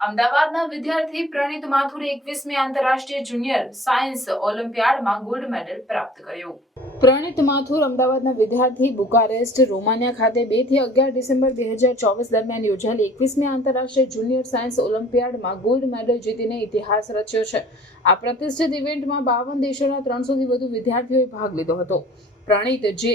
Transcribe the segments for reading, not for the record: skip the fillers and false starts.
અમદાવાદના વિદ્યાર્થી પ્રણીત માથુરે 21મી આંતરરાષ્ટ્રીય જુનિયર સાયન્સ ઓલિમ્પિયાડમાં ગોલ્ડ મેડલ પ્રાપ્ત કર્યો. પ્રણીત માથુર અમદાવાદના વિદ્યાર્થી બુકારેસ્ટ, રોમાનિયા ખાતે 2 થી 11 ડિસેમ્બર 2024 દરમિયાન યોજાયેલી 21મી આંતરરાષ્ટ્રીય જુનિયર સાયન્સ ઓલિમ્પિયાડમાં ગોલ્ડ મેડલ જીતીને ઇતિહાસ રચ્યો છે. આ પ્રતિષ્ઠિત ઇવેન્ટમાં 52 દેશોના 300થી વધુ વિદ્યાર્થીઓએ ભાગ લીધો હતો. પ્રણીત જે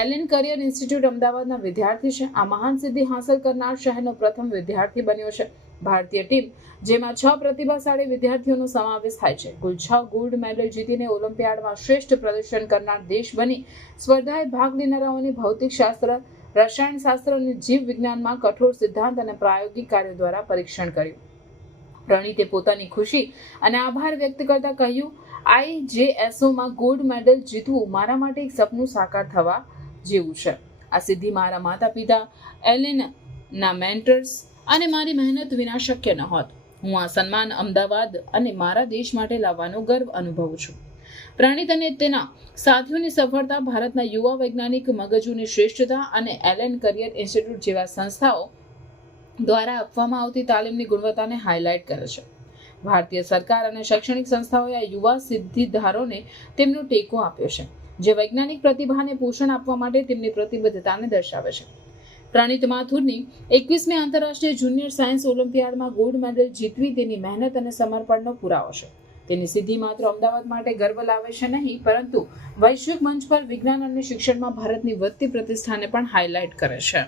એલન કરિયર ઇન્સ્ટિટ્યૂટ અમદાવાદના વિદ્યાર્થી છે. આ મહાન સિદ્ધિ હાંસલ કરનાર શહેરનો પ્રથમ વિદ્યાર્થી બન્યો છે. ભારતીય ટીમ જેમાં 6 પ્રતિભાશાળી વિદ્યાર્થીઓનો સમાવેશ થાય છે. કુલ 6 ગોલ્ડ મેડલ જીતીને ઓલિમ્પિયાડમાં શ્રેષ્ઠ પ્રદર્શન કરનાર દેશ બની સ્પર્ધાએ ભાગ લેનારાઓને ભૌતિકશાસ્ત્ર, રસાયણશાસ્ત્ર અને જીવ વિજ્ઞાનમાં કઠોર સિદ્ધાંત અને પ્રાયોગિક કાર્યો દ્વારા પરીક્ષણ કર્યું. પ્રણીતે પોતાની ખુશી અને આભાર વ્યક્ત કરતા કહ્યું, IJSOમાં ગોલ્ડ મેડલ જીતવું મારા માટે એક સપનું સાકાર થવા જેવું છે. આ સિદ્ધિ મારા માતા પિતા, એલેનના મેન્ટર્સ અને મારી મહેનત વિના શક્ય ન હોત. હું આ સન્માન અમદાવાદ અને મારા દેશ માટે લાવવાનો ગર્વ અનુભવું છું. પ્રણીત અને તેના સાથીઓની સફળતા ભારતના યુવા વૈજ્ઞાનિક મગજોની શ્રેષ્ઠતા અને એલન કરિયર ઇન્સ્ટિટ્યૂટ જેવા સંસ્થાઓ દ્વારા આપવામાં આવતી તાલીમની ગુણવત્તાને હાઇલાઇટ કરે છે. ભારતીય સરકાર અને શૈક્ષણિક સંસ્થાઓએ આ યુવા સિદ્ધિદારોને તેમનો ટેકો આપ્યો છે, જે વૈજ્ઞાનિક પ્રતિભાને પોષણ આપવા માટે તેમની પ્રતિબદ્ધતાને દર્શાવે છે. પ્રણીત માથુરની 21મી આંતરરાષ્ટ્રીય જુનિયર સાયન્સ ઓલિમ્પિયાડમાં ગોલ્ડ મેડલ જીતવી તેની મહેનત અને સમર્પણનો પુરાવો છે. તેની સિદ્ધિ માત્ર અમદાવાદ માટે ગર્વ લાવે છે નહીં, પરંતુ વૈશ્વિક મંચ પર વિજ્ઞાન અને શિક્ષણમાં ભારતની વધતી પ્રતિષ્ઠાને પણ હાઇલાઇટ કરે છે.